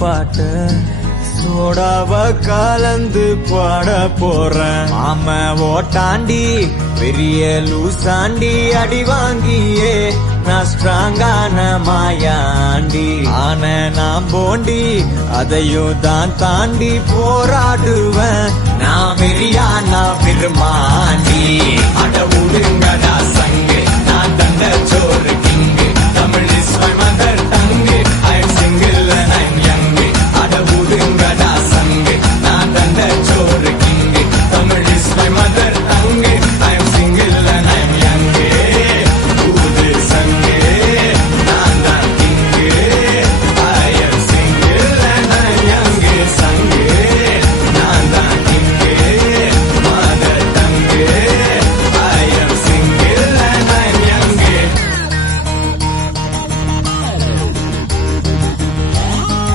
பாட்டு சோடாவ கலந்து பாட போறேன். ஆம ஓட்டாண்டி பெரிய லூசாண்டி அடி வாங்கியே நான் ஸ்ட்ராங்கான மாயாண்டி. ஆன நான் போண்டி அதையும் தான் தாண்டி போராடுவேன். நான் வெறியா நான் பெருமாண்டி. அட உடுங்கடா சங்கு நான் தந்த சோறு கிங்கு தமிழ் இஸ்